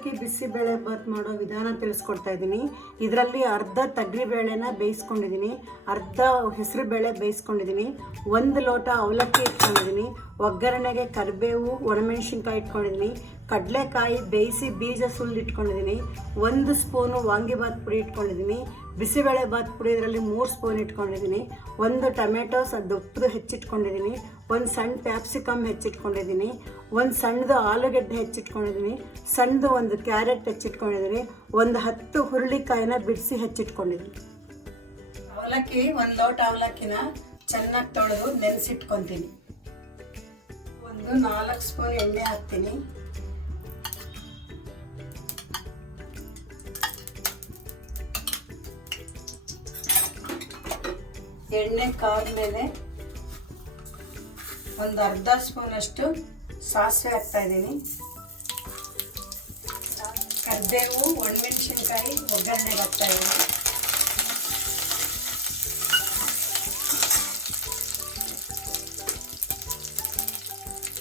ಅವಲಕ್ಕಿ ಬಿಸಿಬೇಳೆಬಾತ್ ಮಾಡೋ ವಿಧಾನ ತಿಳಿಸ್ಕೊಡ್ತಾ ಇದ್ದೀನಿ. ಇದರಲ್ಲಿ ಅರ್ಧ ತೊಗರಿಬೇಳೆನ ಬೇಯಿಸ್ಕೊಂಡಿದ್ದೀನಿ, ಅರ್ಧ ಹೆಸರು ಬೇಳೆ ಬೇಯಿಸ್ಕೊಂಡಿದ್ದೀನಿ, 1 ಲೋಟ ಅವಲಕ್ಕಿ ಇಟ್ಕೊಂಡಿದ್ದೀನಿ, ಒಗ್ಗರಣೆಗೆ ಕರಿಬೇವು ಒಣಮೆಣಸಿನ್ಕಾಯಿ ಇಟ್ಕೊಂಡಿದ್ದೀನಿ, ಕಡಲೆಕಾಯಿ ಬೇಯಿಸಿ ಬೀಜ ಸುಲ್ದು ಇಟ್ಕೊಂಡಿದ್ದೀನಿ, 1 ಸ್ಪೂನು ವಾಂಗಿಬಾತ್ ಪುಡಿ ಇಟ್ಕೊಂಡಿದ್ದೀನಿ, ಬಿಸಿಬೇಳೆಬಾತ್ ಪುಡಿ ಇದರಲ್ಲಿ 3 ಸ್ಪೂನ್ ಇಟ್ಕೊಂಡಿದ್ದೀನಿ, 1 ಟೊಮೆಟೊ ದಪ್ಪದು ಹೆಚ್ಚಿಟ್ಕೊಂಡಿದ್ದೀನಿ, 1 ಸಣ್ಣ ಕ್ಯಾಪ್ಸಿಕಮ್ ಹೆಚ್ಚಿಟ್ಕೊಂಡಿದ್ದೀನಿ, 1 ಸಣ್ಣದು ಆಲೂಗೆಡ್ಡೆ ಹೆಚ್ಚಿಟ್ಕೊಂಡಿದ್ದೀನಿ, ಸಣ್ಣದು 1 ಕ್ಯಾರೆಟ್ ಹೆಚ್ಚಿಟ್ಕೊಂಡಿದ್ದೀನಿ, 10 ಹುರುಳಿಕಾಯಿನ ಬಿಡಿಸಿ ಹೆಚ್ಚಿಟ್ಕೊಂಡಿದ್ದೀನಿ. ಅವಲಕ್ಕಿ 1 ಲೋಟ ಅವಲಕ್ಕಿನ ಚೆನ್ನಾಗಿ ತೊಳೆದು ನೆನೆಸಿಟ್ಕೊತೀನಿ. 4 ಸ್ಪೂನ್ ಎಣ್ಣೆ ಹಾಕ್ತೀನಿ. ಎಣ್ಣೆ ಕಾದ ಮೇಲೆ ಒಂದು ಅರ್ಧ ಸ್ಪೂನ್ ಅಷ್ಟು ಸಾಸಿವೆ ಹಾಕ್ತಾ ಇದ್ದೀನಿ. ಕರಿಬೇವು ಒಣಮೆಣಸಿನ್ಕಾಯಿ ಒಗ್ಗರಣೆಗೆ ಹಾಕ್ತಾ ಇದ್ದೀನಿ.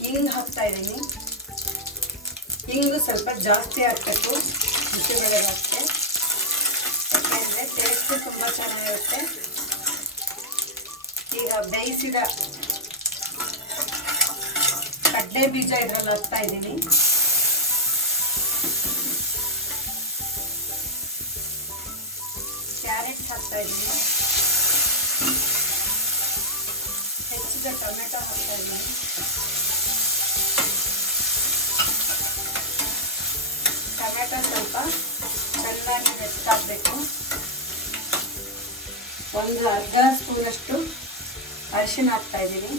ಹಿಂಗ್ ಹಾಕ್ತಾ ಇದ್ದೀನಿ. ಹಿಂಗು ಸ್ವಲ್ಪ ಜಾಸ್ತಿ ಹಾಕಬೇಕು ಬಿಸಿಬೇಳೆಬಾತ್ಗೆ, ಯಾಕೆಂದರೆ ಟೇಸ್ಟ್ ತುಂಬ ಚೆನ್ನಾಗಿರುತ್ತೆ. ಈಗ ಬೇಯಿಸಿದ ಕಡಲೆ ಬೀಜ ಇದರಲ್ಲಿ ಹಾಕ್ತಾ ಇದ್ದೀನಿ. ಕ್ಯಾರೆಟ್ ಹಾಕ್ತಾ ಇದ್ದೀನಿ. ಹೆಚ್ಚಿದ ಟೊಮೆಟೊ ಹಾಕ್ತಾ ಇದ್ದೀನಿ. ಟೊಮೆಟೊ ಸ್ವಲ್ಪ ಚೆನ್ನಾಗಿ ಮೆತ್ತಾಗಬೇಕು. ಒಂದು ಅರ್ಧ ಸ್ಪೂನಷ್ಟು ಅರಿಶಿನ ಹಾಕ್ತಾ ಇದ್ದೀನಿ.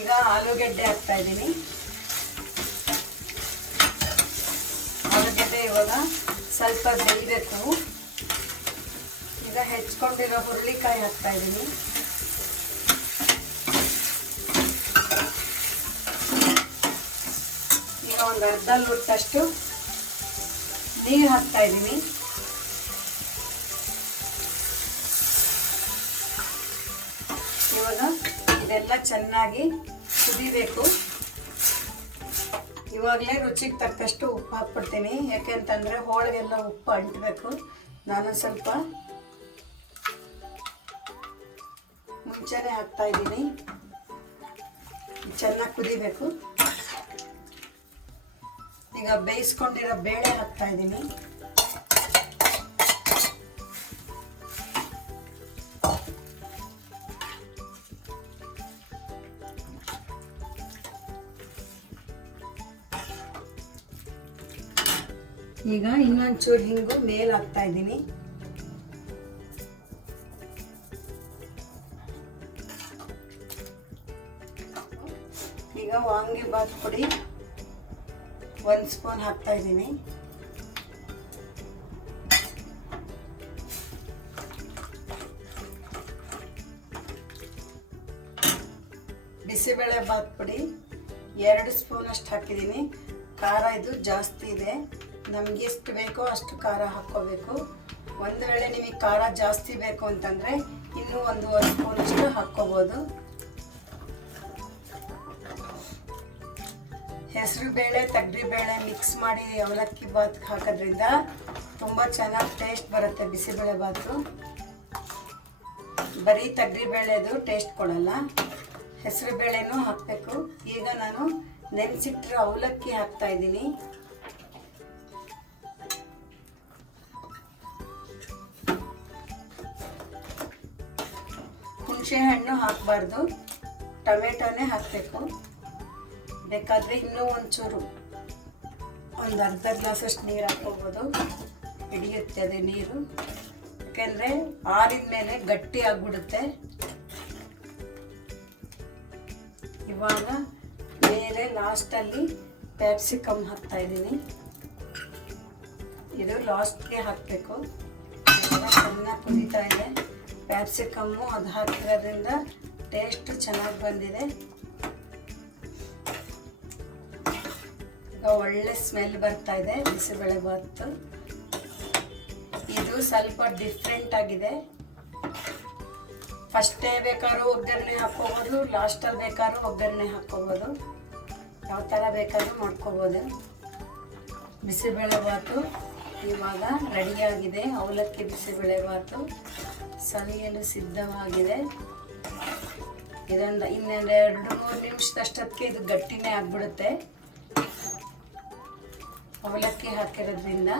ಈಗ ಆಲೂಗೆಡ್ಡೆ ಹಾಕ್ತಾ ಇದ್ದೀನಿ. ಆಲೂಗೆಡ್ಡೆ ಇವಾಗ ಸ್ವಲ್ಪ ಬೇಯಬೇಕು. ಈಗ ಹೆಚ್ಕೊಂಡಿರೋ ಹುರುಳಿಕಾಯಿ ಹಾಕ್ತಾ ಇದ್ದೀನಿ. ಈಗ ಒಂದು ಅರ್ಧ ಲೋಟಷ್ಟು ನೀರು ಹಾಕ್ತಾ ಇದ್ದೀನಿ. ಇವಾಗ ಇದೆಲ್ಲ ಚೆನ್ನಾಗಿ ಕುದಿಬೇಕು. ಇವಾಗಲೇ ರುಚಿಗೆ ತಕ್ಕಷ್ಟು ಉಪ್ಪು ಹಾಕ್ಬಿಡ್ತೀನಿ, ಯಾಕೆಂತಂದರೆ ಹೋಳಿಗೆಲ್ಲ ಉಪ್ಪು ಅಂಟಬೇಕು. ನಾನು ಸ್ವಲ್ಪ ಮುಂಚೆನೇ ಹಾಕ್ತಾ ಇದ್ದೀನಿ. ಚೆನ್ನಾಗಿ ಕುದಿಬೇಕು. ಈಗ ಬೇಯಿಸ್ಕೊಂಡಿರೋ ಬೇಳೆ ಹಾಕ್ತಾ ಇದ್ದೀನಿ. ಈಗ ಇನ್ನೊಂಚೂರು ಹಿಂಗು ಮೇಲೆ ಹಾಕ್ತಾ ಇದ್ದೀನಿ. ಈಗ ವಾಂಗಿಬಾತ್ ಪುಡಿ 1 ಸ್ಪೂನ್ ಹಾಕ್ತಾ ಇದ್ದೀನಿ. ಬಿಸಿಬೇಳೆಬಾತ್ ಪುಡಿ 2 ಸ್ಪೂನ್ ಅಷ್ಟು ಹಾಕಿದ್ದೀನಿ. ಖಾರ ಇದು ಜಾಸ್ತಿ ಇದೆ, ನಮಗೆ ಎಷ್ಟು ಬೇಕೋ ಅಷ್ಟು ಖಾರ ಹಾಕ್ಕೋಬೇಕು. ಒಂದು ವೇಳೆ ನಿಮಗೆ ಖಾರ ಜಾಸ್ತಿ ಬೇಕು ಅಂತಂದರೆ ಇನ್ನೂ 1 ಸ್ಪೂನ್ ಅಷ್ಟು ಹಾಕ್ಕೋಬೋದು. ಹೆಸರು ಬೇಳೆ ತೊಗರಿಬೇಳೆ ಮಿಕ್ಸ್ ಮಾಡಿ ಅವಲಕ್ಕಿ ಬಾತ್ಗೆ ಹಾಕೋದ್ರಿಂದ ತುಂಬ ಚೆನ್ನಾಗಿ ಟೇಸ್ಟ್ ಬರುತ್ತೆ. ಬಿಸಿಬೇಳೆಬಾತು ಬರೀ ತೊಗರಿಬೇಳೆದು ಟೇಸ್ಟ್ ಕೊಡಲ್ಲ, ಹೆಸರು ಬೇಳೆನೂ ಹಾಕಬೇಕು. ಈಗ ನಾನು ನೆನೆಸಿಟ್ಟಿರೋ ಅವಲಕ್ಕಿ ಹಾಕ್ತಾ ಇದ್ದೀನಿ. ಹುಣಸೆ ಹಣ್ಣು ಹಾಕಬಾರ್ದು, ಟೊಮೆಟೊನೇ ಹಾಕಬೇಕು. ಬೇಕಾದರೆ ಇನ್ನೂ ಒಂಚೂರು ಒಂದು ಅರ್ಧ ಗ್ಲಾಸಷ್ಟು ನೀರು ಹಾಕ್ಕೋಬೋದು, ಹಿಡಿಯುತ್ತೆ ಅದೇ ನೀರು. ಯಾಕೆಂದರೆ ಆರಿದ ಮೇಲೆ ಗಟ್ಟಿ ಆಗಿಬಿಡುತ್ತೆ. ಇವಾಗ ಮೇಲೆ ಲಾಸ್ಟಲ್ಲಿ ಕ್ಯಾಪ್ಸಿಕಮ್ ಹಾಕ್ತಾ ಇದ್ದೀನಿ. ಇದು ಲಾಸ್ಟ್ಗೆ ಹಾಕಬೇಕು. ಚೆನ್ನಾಗಿ ಕುದೀತಾ ಇದೆ. ಕ್ಯಾಪ್ಸಿಕಮ್ಮು ಅದು ಹಾಕಿರೋದ್ರಿಂದ ಟೇಸ್ಟು ಚೆನ್ನಾಗಿ ಬಂದಿದೆ. ಒಳ್ಳೆ ಸ್ಮೆಲ್ ಬರ್ತಾ ಇದೆ ಬಿಸಿಬೇಳೆಬಾತು. ಇದು ಸ್ವಲ್ಪ ಡಿಫ್ರೆಂಟ್ ಆಗಿದೆ. ಫಸ್ಟೇ ಬೇಕಾದ್ರೂ ಒಗ್ಗರಣೆ ಹಾಕ್ಕೋಬೋದು, ಲಾಸ್ಟಲ್ಲಿ ಬೇಕಾದ್ರೂ ಒಗ್ಗರಣೆ ಹಾಕ್ಕೋಬೋದು, ಯಾವ ಥರ ಬೇಕಾದ್ರೂ ಮಾಡ್ಕೋಬೋದು. ಬಿಸಿಬೇಳೆಬಾತು ಇವಾಗ ರೆಡಿಯಾಗಿದೆ. ಅವಲಕ್ಕಿ ಬಿಸಿಬೇಳೆಬಾತು ಸವಿಯಲು ಸಿದ್ಧವಾಗಿದೆ. ಇದೊಂದು ಇನ್ನೊಂದು 2-3 ನಿಮಿಷದಷ್ಟೊತ್ತಿಗೆ ಇದು ಗಟ್ಟಿನೇ ಆಗಿಬಿಡುತ್ತೆ ಅವಲಕ್ಕಿ ಹಾಕಿರೋದ್ರಿಂದ.